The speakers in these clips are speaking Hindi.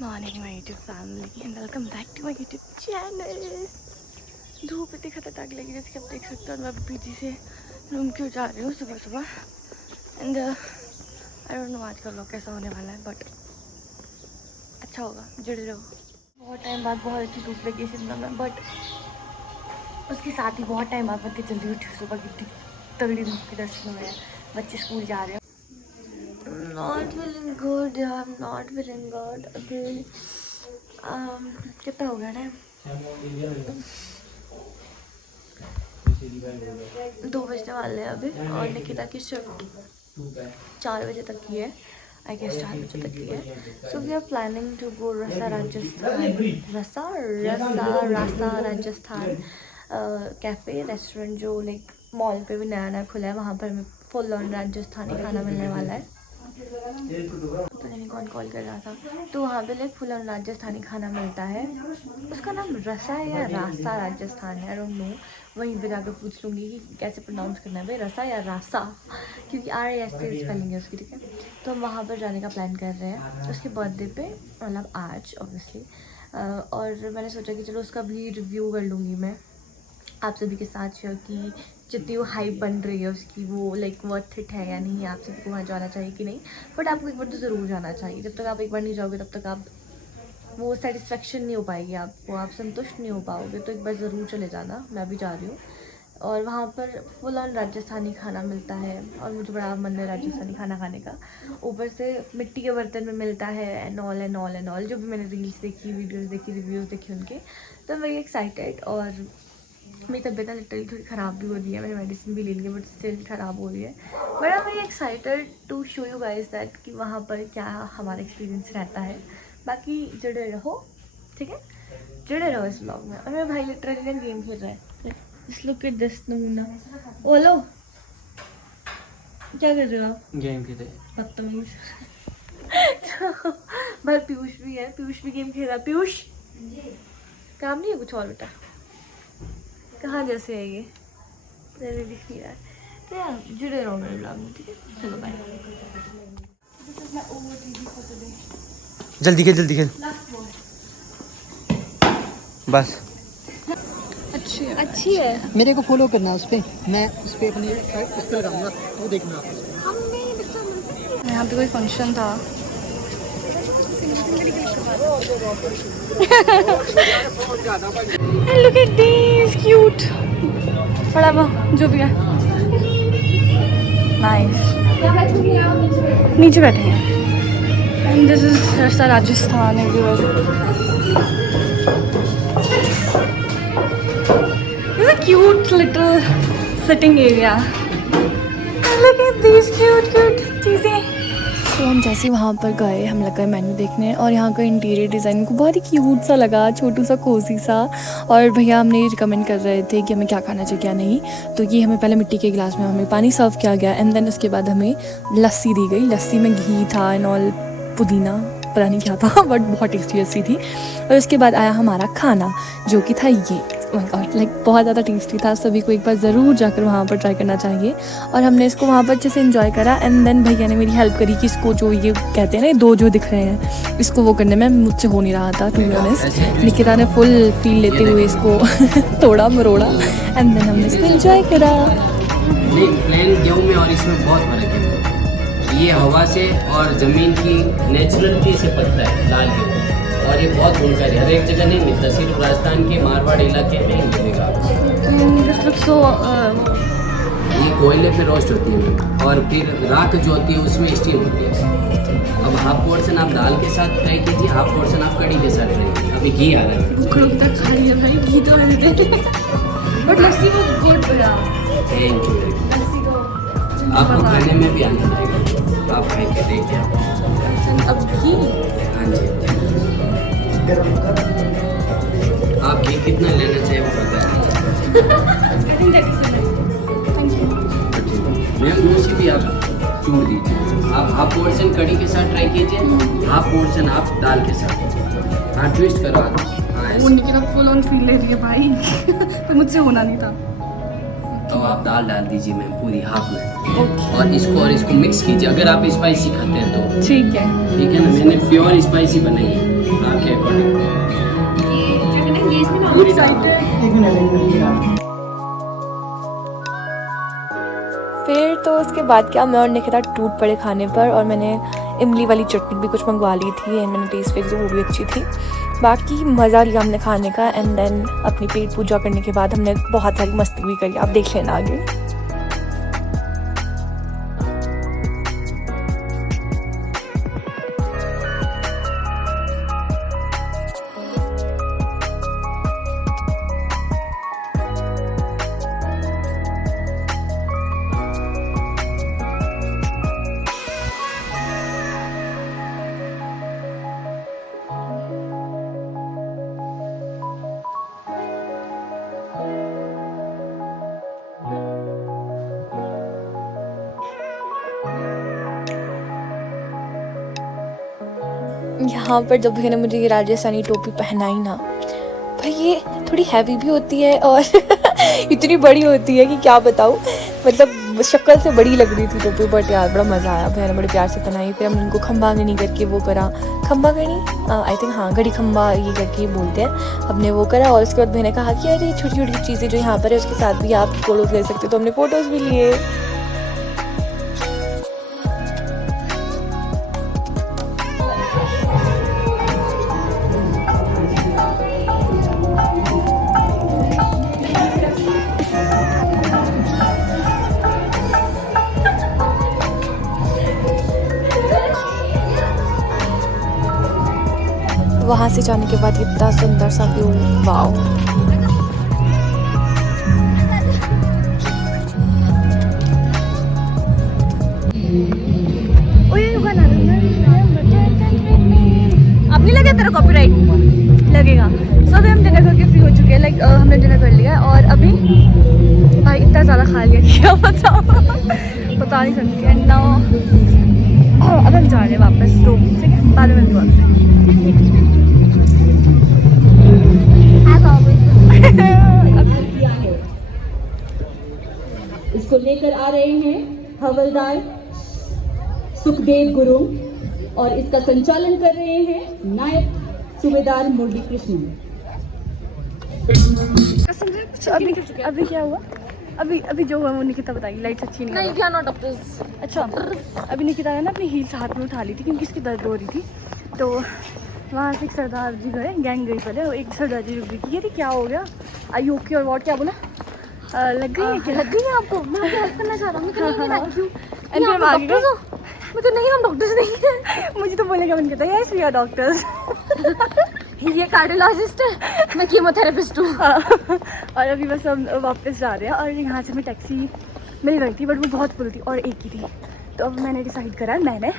Morning my YouTube family and welcome back to my YouTube channel. धूप इतनी खतरनाक लगी जैसे कि आप देख सकते हो। मैं अभी पीजी से रूम क्यों जा रही हूँ सुबह सुबह एंड आई डोंट नो आज का व्लॉग कैसा होने वाला है, बट अच्छा होगा, जुड़े रहो। बहुत टाइम बाद बहुत अच्छी धूप लगी शिमला में, बट उसके साथ ही बहुत टाइम बाद मैं जल्दी उठी सुबह की तगड़ी धूप के दर्शन हुए हैं। बच्चे स्कूल जा रहे हैं। नॉट फीलिंग गुड यार, नॉट फीलिंग गुड। अभी कितना हो गया टाइम? 2 बजने वाले हैं अभी और निकिता की शिफ्ट 4 बजे तक की है, आई गेस 4 बजे तक की है। So we are planning to go Rasa Rajasthan cafe restaurant जो लाइक मॉल पे भी नया नया खुला है। वहाँ पर हमें फुल ऑन राजस्थानी खाना मिलने वाला है। पता नहीं कौन कॉल कर रहा था। तो वहाँ पे लाइक फुल ऑन राजस्थानी खाना मिलता है। उसका नाम रसा है या रासा राजस्थान है, आई डोंट नो। वहीं पे जाकर पूछ लूँगी कि कैसे प्रोनाउंस करना है भाई, रसा या रासा, क्योंकि RAS से स्पेलिंग है उसकी, ठीक है। तो हम वहाँ पर जाने का प्लान कर रहे हैं उसके बर्थडे पे, मतलब आज ऑब्वियसली। और मैंने सोचा कि चलो उसका भी रिव्यू कर लूँगी मैं आप सभी के साथ शेयर की जितनी वो हाइप बन रही है उसकी, वो लाइक वर्थ इट है या नहीं, आप सभी को वहाँ जाना चाहिए कि नहीं। बट आपको एक बार तो ज़रूर जाना चाहिए। जब तक आप एक बार नहीं जाओगे तब तक आप वो सेटिस्फेक्शन नहीं हो पाएगी आपको, आप संतुष्ट नहीं हो पाओगे। तो एक बार ज़रूर चले जाना, मैं भी जा रही हूँ। और वहाँ पर फुल ऑन राजस्थानी खाना मिलता है और मुझे बड़ा मन है राजस्थानी खाना खाने का। ऊपर से मिट्टी के बर्तन में मिलता है and all and all and all. जो भी मैंने रील्स देखी, वीडियोज़ देखी, रिव्यूज़ देखे उनके, तो मैं एक्साइटेड। और मेरी तबीयत लिटरली थोड़ी ख़राब भी हो रही है, मैंने मेडिसिन भी ले ली है बट स्टिल ख़राब हो रही है। But I am very excited to show you guys that कि वहाँ पर क्या हमारा एक्सपीरियंस रहता है। बाकी जुड़े रहो, ठीक है, जुड़े रहो इस व्लॉग में। और मेरा भाई लिटरली ना गेम खेल रहा है। जस्ट लुक एट दिस नमूना। ओलो क्या कर रहे हो आप? गेम खेल रहे, बदतमीज। भाई पीयूष भी है, पीयूष भी गेम खेल रहा है। पीयूष काम नहीं है कुछ और बेटा? कहाँ जैसे है ये, जैसे दिख नहीं रहा है। तो यार जुड़े रहो मेरे ब्लॉग में, ठीक है। चलो बाय। जल्दी खेल बस। अच्छी है। मेरे को फॉलो करना उस पर, मैं उस पर अपनी उस पर लगाऊंगा, वो देखना। यहाँ पे कोई फंक्शन था। Look at these cute, बड़ा जो भी है नाइस। नीचे बैठे हैं एंड दिस इज रसा Rajasthan everywhere. This is a cute little sitting area. Look at these cute चीज़ें। तो हम जैसे वहाँ पर गए, हम लग गए मेन्यू देखने और यहाँ का इंटीरियर डिज़ाइन को बहुत ही क्यूट सा लगा, छोटू सा कोसी सा। और भैया हमने रिकमेंड कर रहे थे कि हमें क्या खाना चाहिए क्या नहीं। तो ये हमें पहले मिट्टी के गिलास में हमें पानी सर्व किया गया एंड देन उसके बाद हमें लस्सी दी गई। लस्सी में घी था एंड ऑल, पुदीना, पता नहीं क्या था बट बहुत टेस्टी लस्सी थी। और उसके बाद आया हमारा खाना जो कि था ये, लाइक बहुत ज़्यादा टेस्टी था। सभी को एक बार ज़रूर जाकर वहाँ पर ट्राई करना चाहिए। और हमने इसको वहाँ पर अच्छे से एंजॉय करा एंड देन भैया ने मेरी हेल्प करी कि इसको जो ये कहते हैं ना, दो जो दिख रहे हैं, इसको वो करने में मुझसे हो नहीं रहा था टू बी ऑनेस्ट। निकिता ने फुल फील लेते हुए इसको तोड़ा मरोड़ा एंड देन हमने इसको एंजॉय करा। नहीं, प्लेन गेहूं में और इसमें बहुत फर्क है। ये हवा से और ज़मीन की नेचुरलिटी से पकता है लाल गेहूँ, और ये बहुत गुणकारी, हर एक जगह नहीं मिलता, सिर्फ राजस्थान के मारवाड़ इलाके में ही मिलेगा। ये कोयले पे रोस्ट होती है और फिर राख जो होती है उसमें स्टीम होती है। अब हाफ पोर्शन आप दाल के साथ ट्राई कीजिए, हाफ पोर्शन आप कड़ी के साथ ट्राई कीजिए। अभी घी आ रहा है, तक खा लिया भाई, घी तो बट लस्सी वो गुड बड़ा। Thank you. आपको खाने में भी आनंद आएगा, आप खाए के देखिए। अब घी, हाँ जी, आप घी कितना लेना चाहिए वो बताएं। मैम उसी भी आप चूड़ दीजिए। आप हाफ पोर्शन कड़ी के साथ ट्राई कीजिए, हाफ पोर्शन आप दाल के साथ। हाँ ट्विस्ट करो आप। हाँ वो निकिता फुल ऑन फील ले रही है भाई। तो मुझसे होना नहीं था। तो आप दाल डाल दीजिए मैम पूरी हाफ में, और इसको मिक्स कीजिए। अगर आप स्पाइसी खाते हैं तो ठीक है ना, मैंने प्योर स्पाइसी बनाई है। आपके अकॉर्डिंग। पूरी डाल। फिर तो उसके बाद क्या, मैं और निकिता टूट पड़े खाने पर, और मैंने इमली वाली चटनी भी कुछ मंगवा ली थी एंड मैंने टेस्ट करी तो वो भी अच्छी थी। बाकी मज़ा लिया हमने खाने का एंड देन अपनी पेट पूजा करने के बाद हमने बहुत सारी मस्ती भी करी, आप देख लेना आगे। यहाँ पर जब भैया ने मुझे ये राजस्थानी टोपी पहनाई ना, भाई ये थोड़ी हैवी भी होती है और इतनी बड़ी होती है कि क्या बताऊँ, मतलब शक्ल से बड़ी लग रही थी टोपी, बट यार बड़ा मज़ा आया। भैया ने बड़े प्यार से पहनाई। फिर हमने उनको खम्बा गणी करके वो करा, खम्बा गणी आई थिंक, हाँ घड़ी खम्बा ये करके बोलते हैं, हमने वो करा। और उसके बाद भैया ने कहा कि अरे छोटी छोटी चीज़ें जो यहाँ पर है उसके साथ भी आप फ़ोटोज़ ले सकते हो, तो हमने फ़ोटोज़ भी लिए। वहाँ से जाने के बाद इतना सुंदर सा व्यू, वाओ। अब नहीं लगा तेरा कॉपीराइट लगेगा। सो अभी हम डिनर करके फ्री हो चुके हैं, लाइक हमने डिनर कर लिया है और अभी भाई इतना ज़्यादा खा लिया कि क्या बताओ, बता नहीं सकती। एंड नाउ अब हम जा रहे हैं वापस रूम, ठीक है, बाद में मिलते हैं आपसे। इसको लेकर आ रहे हैं हवलदार सुखदेव गुरु और इसका संचालन कर रहे हैं नायब सूबेदार मुरली कृष्ण। अभी क्या हुआ? अभी जो हुआ वो निकिता बताएगी, लाइट्स अच्छी नहीं क्या नॉट डॉक्टर्स। अच्छा, अभी निकिता ने ना अपनी हील्स हाथ में उठा ली थी क्योंकि इसकी दर्द हो रही थी, तो वहाँ से एक सरदार जी गए, गैंग गई पहले, एक सरदार जी रुक गई कि अरे क्या हो गया, आई ओके और वॉट क्या बोला, लग गई है क्या? लग गई है आपको? मैं आपकी हेल्प करना चाह रहा हूँ। एंड फिर आगे गए, मैं तो नहीं, हम डॉक्टर्स नहीं हैं। मुझे तो बोलने का मन करता है, यस वी आर डॉक्टर्स। ये कार्डियोलॉजिस्ट है, मैं कीमोथेरेपिस्ट हूँ। और अभी बस हम वापस जा रहे हैं और यहाँ से हमें टैक्सी मिल गई थी बट वो बहुत फुल थी और एक ही थी, तो अब मैंने डिसाइड करा है, मैंने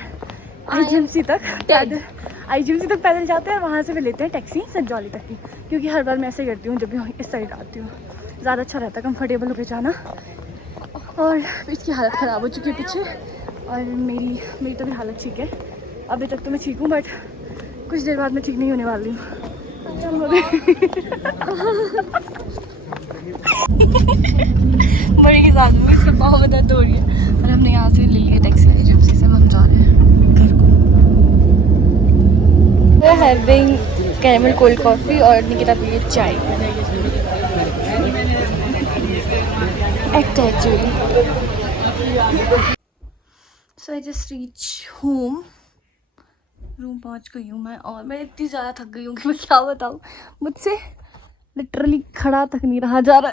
IGMC तक पैदल जाते हैं, वहाँ से फिर लेते हैं टैक्सी संजौली तक की, क्योंकि हर बार मैं ऐसे करती हूँ जब भी इस साइड आती हूँ, ज़्यादा अच्छा रहता है, कंफर्टेबल होकर जाना। और इसकी हालत ख़राब हो चुकी है पीछे, और मेरी तो भी हालत ठीक है, अभी तक तो मैं ठीक हूँ बट कुछ देर बाद मैं ठीक नहीं होने वाली हूँ। बड़ी के साथ में इसका पाँव में दर्द हो रही है और हमने यहाँ से ले लिया टैक्सी IGMC से, हम जा रहे हैं घर को। We're having caramel cold coffee और निकिता पी रही चाय। Actually, so I just reach home. Room पहुंच गई हूँ मैं और मैं इतनी ज़्यादा थक गई हूँ कि मैं क्या बताऊँ, मुझसे लिटरली खड़ा तक नहीं रहा जा रहा,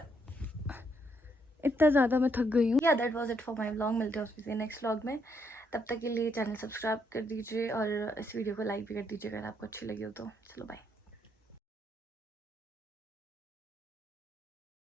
इतना ज़्यादा मैं थक गई हूँ। या that was it for my vlog, मिलते हैं उससे नेक्स्ट व्लॉग में, तब तक के लिए चैनल सब्सक्राइब कर दीजिए और इस वीडियो को लाइक भी कर दीजिए अगर आपको अच्छी लगी हो तो। चलो बाय।